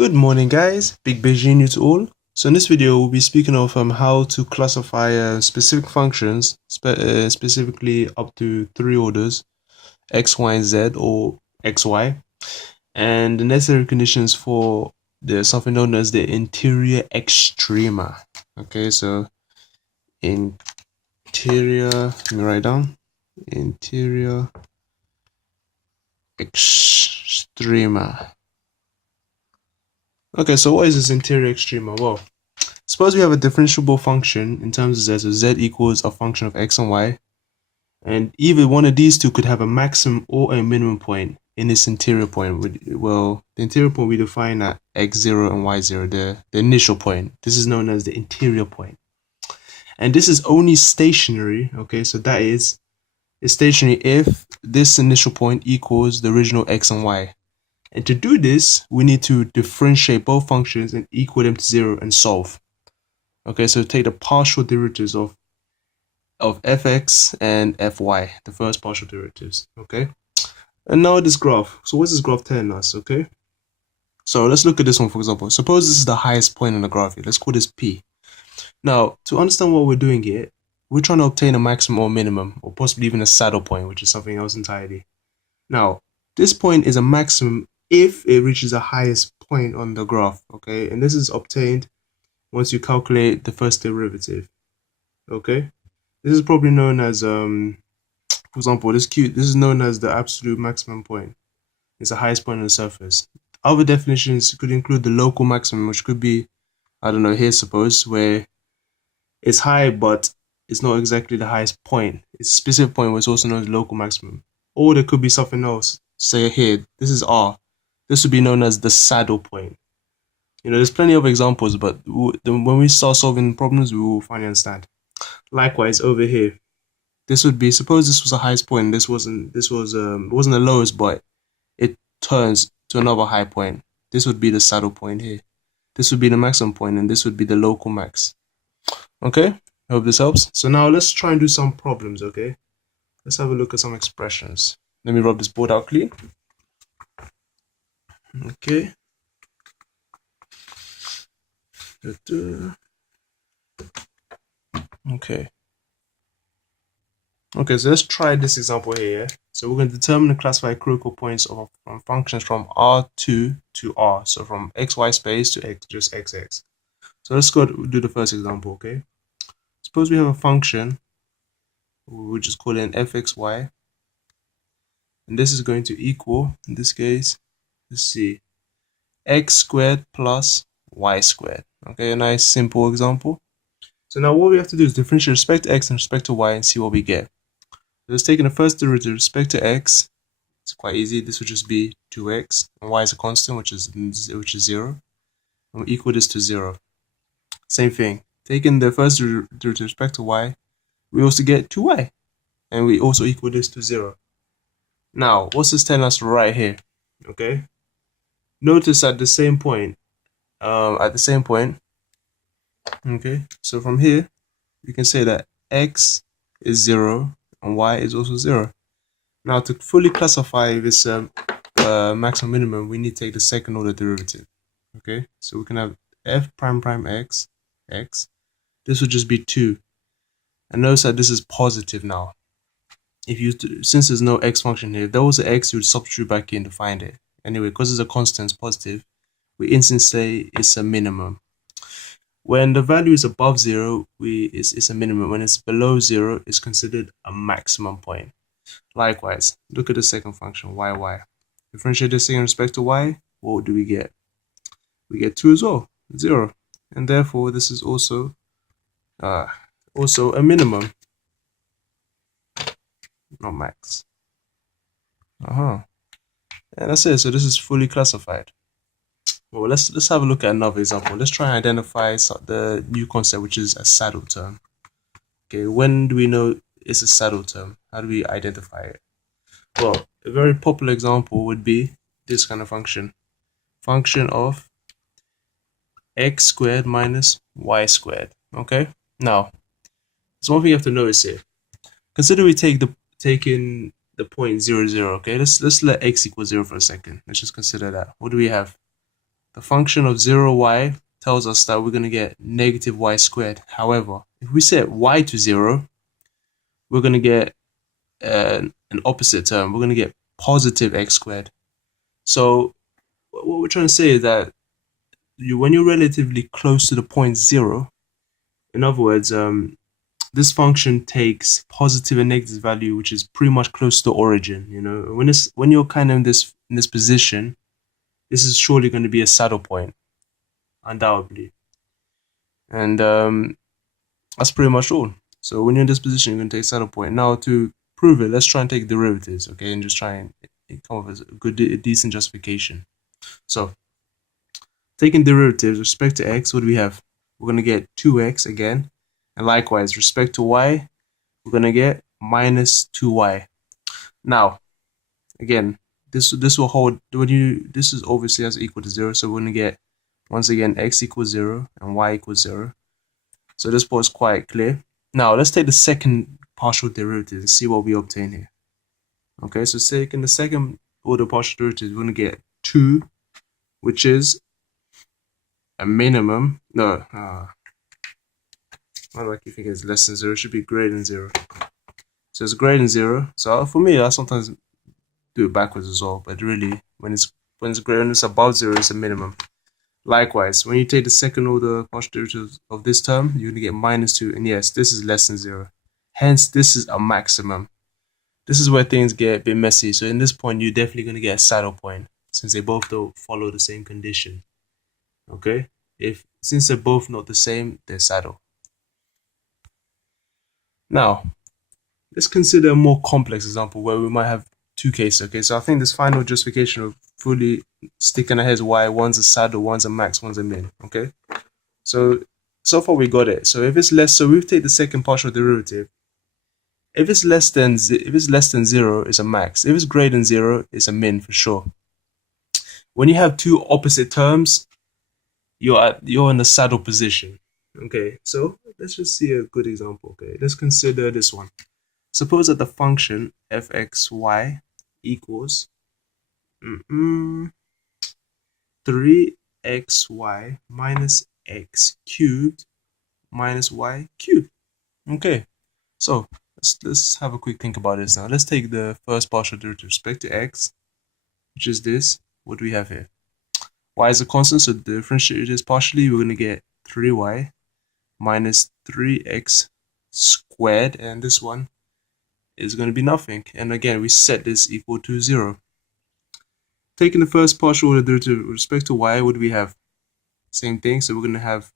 Good morning, guys. Big Beijing to all. So in this video, we'll be speaking of how to classify specific functions, specifically up to 3 orders, x, y, and z, or xy, and the necessary conditions for something known as the interior extrema. Okay, so interior, let me write down, interior extrema. Okay, so what is this interior extrema? Well, suppose we have a differentiable function in terms of z, so z equals a function of x and y, and either one of these two could have a maximum or a minimum point in this interior point. Well, the interior point we define at x0 and y0, the initial point. This is known as the interior point. And this is only stationary, okay, so that is, it's stationary if this initial point equals the original x and y. And to do this, we need to differentiate both functions and equal them to 0 and solve. Okay, so take the partial derivatives of fx and fy, the first partial derivatives, okay? And now this graph. So what's this graph telling us, okay? So let's look at this one, for example. Suppose this is the highest point on the graph here. Let's call this P. Now, to understand what we're doing here, we're trying to obtain a maximum or minimum, or possibly even a saddle point, which is something else entirely. Now, this point is a maximum if it reaches the highest point on the graph, okay? And this is obtained once you calculate the first derivative, okay? This is probably known as, for example, this is known as the absolute maximum point. It's the highest point on the surface. Other definitions could include the local maximum, which could be, I don't know, here suppose, where it's high, but it's not exactly the highest point. It's a specific point where it's also known as local maximum. Or there could be something else. Say here, this is R. This would be known as the saddle point. You know, there's plenty of examples, but when we start solving problems, we will finally understand. Likewise, over here, this would be, suppose this was the highest point, it wasn't the lowest, but it turns to another high point. This would be the saddle point here. This would be the maximum point, and this would be the local max. Okay, I hope this helps. So now let's try and do some problems, okay? Let's have a look at some expressions. Let me rub this board out clean. Okay. Okay, so let's try this example here. So we're going to determine and classify critical points from functions from R2 to R. So from xy space to x, just xx. So let's go do the first example, okay? Suppose we have a function, we'll just call it an fxy. And this is going to equal, in this case, let's see, x squared plus y squared. Okay, a nice simple example. So now what we have to do is differentiate respect to x and respect to y and see what we get. So let's take in the first derivative with respect to x. It's quite easy. This would just be 2x, and y is a constant, which is 0. And we equal this to 0. Same thing. Taking the first derivative with respect to y, we also get 2y, and we also equal this to 0. Now, what's this telling us right here? Okay. Notice at the same point, okay, so from here, we can say that x is 0 and y is also 0. Now, to fully classify this maximum minimum, we need to take the second order derivative. Okay, so we can have f prime prime x. This would just be 2. And notice that this is positive now. Since there's no x function here, if there was an x, you would substitute back in to find it. Anyway, because it's a constant, it's positive, we instantly say it's a minimum. When the value is above 0, it's a minimum. When it's below 0, it's considered a maximum point. Likewise, look at the second function, y. Differentiate this thing in respect to y, what do we get? We get 2 as well, 0. And therefore, this is also a minimum, not max. And that's it. So this is fully classified. Well, let's have a look at another example. Let's try and identify the new concept, which is a saddle term. Okay, when do we know it's a saddle term? How do we identify it? Well, a very popular example would be this kind of function. Function of x squared minus y squared. Okay, now there's one thing you have to notice here. Consider we take in the point 0, 0. Okay, let's let x equal 0 for a second. Let's just consider that. What do we have? the function of 0y tells us that we're going to get negative y squared. However, if we set y to 0, we're going to get an opposite term. We're going to get positive x squared. So what we're trying to say is that when you're relatively close to the point 0, in other words, this function takes positive and negative value, which is pretty much close to origin. You know, when you're kind of in this position, this is surely going to be a saddle point, undoubtedly. And that's pretty much all. So when you're in this position, you're going to take saddle point. Now to prove it, let's try and take derivatives, okay, and just try and come up with a decent justification. So taking derivatives with respect to x, what do we have? We're going to get 2x again. And likewise, respect to y, we're going to get minus 2y. Now, again, this will hold, this is obviously as equal to 0, so we're going to get, once again, x equals 0 and y equals 0. So this part is quite clear. Now, let's take the second partial derivative and see what we obtain here. Okay, so taking the second order partial derivative, we're going to get 2, which is a minimum, no, why do I keep thinking it's less than 0? It should be greater than 0. So it's greater than 0. So for me, I sometimes do it backwards as well. But really, when it's greater than, it's above 0, it's a minimum. Likewise, when you take the second order partial derivative of this term, you're going to get minus 2. And yes, this is less than 0. Hence, this is a maximum. This is where things get a bit messy. So in this point, you're definitely going to get a saddle point, since they both don't follow the same condition. Okay? Since they're both not the same, they're saddle. Now, let's consider a more complex example where we might have two cases. Okay, so I think this final justification of fully sticking our heads why one's a saddle, one's a max, one's a min. Okay, so far we got it. So if it's less, so we've taken the second partial derivative. If it's less than 0, it's a max. If it's greater than 0, it's a min for sure. When you have two opposite terms, you're in the saddle position. Okay, so let's just see a good example. Okay, let's consider this one. Suppose that the function fxy equals 3xy minus x cubed minus y cubed. Okay, so let's have a quick think about this now. Let's take the first partial derivative with respect to x, which is this. What do we have here? Y is a constant, so differentiate this partially. We're going to get 3y minus 3x squared, and this one is going to be nothing. And again, we set this equal to 0. Taking the first partial order derivative with respect to y, what do we have? Same thing, so we're going to have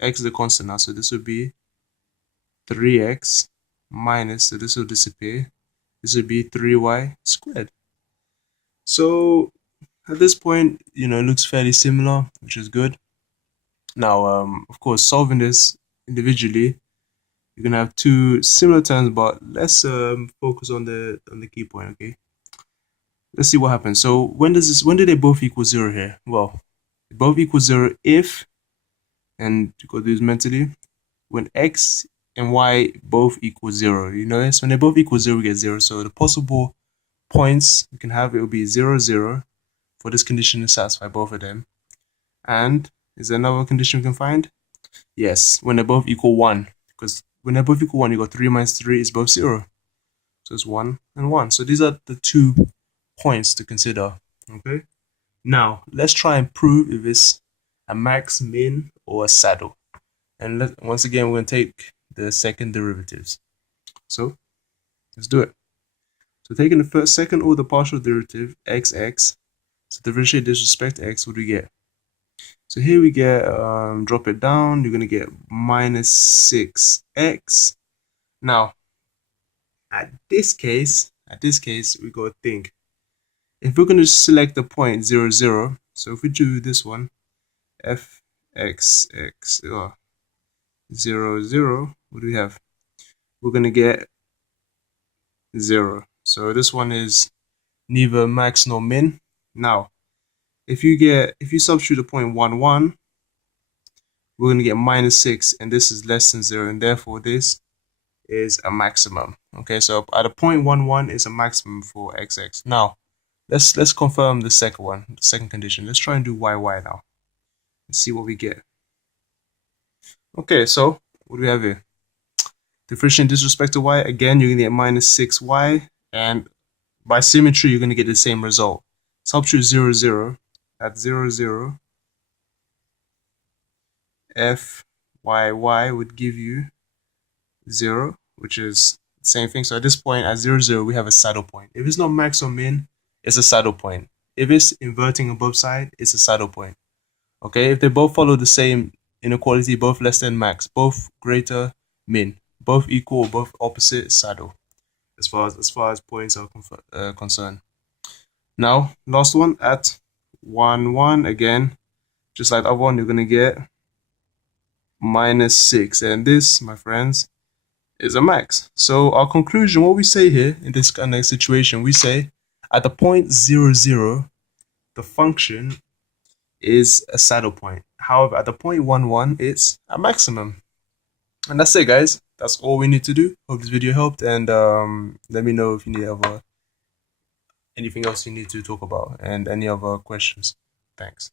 x is a constant now, so this would be 3x minus, so this will disappear. This would be 3y squared. So at this point, you know, it looks fairly similar, which is good. Now, of course, solving this individually, you're gonna have two similar terms, but let's focus on the key point. Okay, let's see what happens. So when do they both equal 0 here? Well, they both equal 0 if, and you go do this mentally, when x and y both equal 0. You notice when they both equal 0, we get 0. So the possible points we can have, it will be 0, 0 for this condition to satisfy both of them. And is there another condition we can find? Yes, when they both equal 1, because when they both equal 1, you got 3 minus 3 is both 0. So it's 1 and 1. So these are the 2 points to consider. Okay. Now let's try and prove if it's a max, min, or a saddle. And once again, we're going to take the second derivatives. So let's do it. So taking the second order partial derivative, xx, so differentiate this with respect to x, what do we get? So here we get, drop it down, you're going to get minus 6x. Now, at this case, we got to think. If we're going to select the point 0, 0, so if we do this one, fxx 0, 0, what do we have? We're going to get 0. So this one is neither max nor min. Now, if you substitute the point 1, 1, we're going to get minus 6, and this is less than 0, and therefore this is a maximum. Okay, so at a point 1, 1 is a maximum for xx. Now, let's confirm the second one, the second condition. Let's try and do yy now. and see what we get. Okay, so what do we have here? Differentiate with respect to y. Again, you're going to get minus 6y, and by symmetry, you're going to get the same result. Substitute 0, 0. That's 0, 0. F, y, y would give you 0, which is the same thing. So at this point, at 0, 0, we have a saddle point. If it's not max or min, it's a saddle point. If it's inverting on both sides, it's a saddle point. Okay, if they both follow the same inequality, both less than max, both greater min, both equal, both opposite, saddle. As far as points are concerned. Now, last one at 1, 1 again, just like the other one, you're gonna get minus 6, and this, my friends, is a max. So our conclusion, what we say here in this kind of situation, we say at the point 0, 0, the function is a saddle point. However, at the point 1, 1, it's a maximum. And that's it, guys. That's all we need to do. Hope this video helped, and let me know if you need anything else you need to talk about and any other questions. Thanks.